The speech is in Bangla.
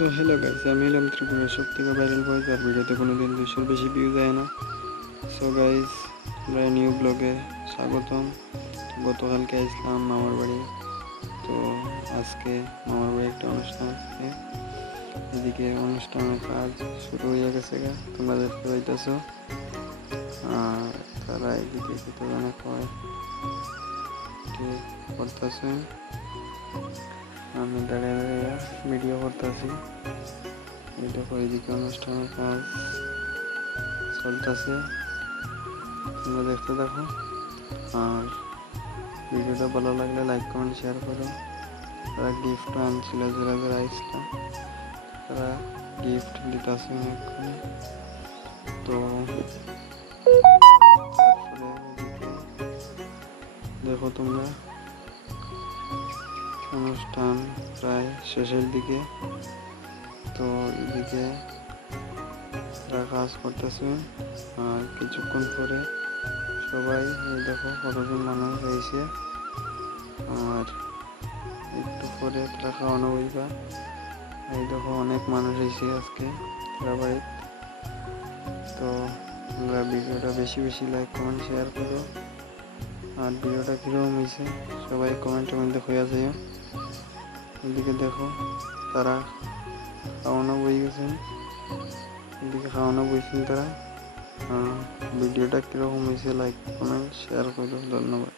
সো হ্যালো গাইস, আমি হলাম ত্রিপুরার সবথেকে ভাইরাল বয়, যার ভিডিওতে কোনোদিন 200-র বেশি ভিউ যায় না। সো গাইস, আমরা নিউ ব্লগে স্বাগতম। গতকালকে আসলাম মামার বাড়ি, তো আজকে মামার বাড়ি একটা অনুষ্ঠান আছে। এদিকে অনুষ্ঠানের কাজ শুরু হয়ে গেছে গা, তোমরা দেখতে পাইতেছো। আর তারা এদিকে কতজনে কয় করতেছে, আমি দাঁড়িয়ে দাঁড়িয়ে ভিডিও করতেছি। দেখো এদিকে অনুষ্ঠানের কাজ চলতেছে, তোমরা দেখতে দেখো। আর ভিডিওটা ভালো লাগলে লাইক কমেন্ট শেয়ার করো। তারা গিফট আনছিল, যারা যারা আসলাম তারা গিফট দিতেছে এক্ষুনি। তো তারপরে দেখো তোমরা, অনুষ্ঠান প্রায় শেষের দিকে। তো এদিকে তারা কাজ করতেছে, আর কিছুক্ষণ পরে সবাই এই দেখো কতজন মানুষ হয়েছে। আর একটু পরে তারা খাওয়ানো হইবা। এই দেখো অনেক মানুষ হয়েছে আজকে তারা বাড়ি। তো তোমরা ভিডিওটা বেশি বেশি লাইক কমেন্ট শেয়ার করো। আর ভিডিওটা কীরকম হয়েছে সবাই কমেন্টের মধ্যে হইয়া যাইও। এদিকে দেখো তারা খাওয়ানো বই গেছেন, এদিকে খাওয়ানো বইছেন তারা। ভিডিওটা কীরকম হয়েছে লাইক কমেন্ট শেয়ার করো। ধন্যবাদ।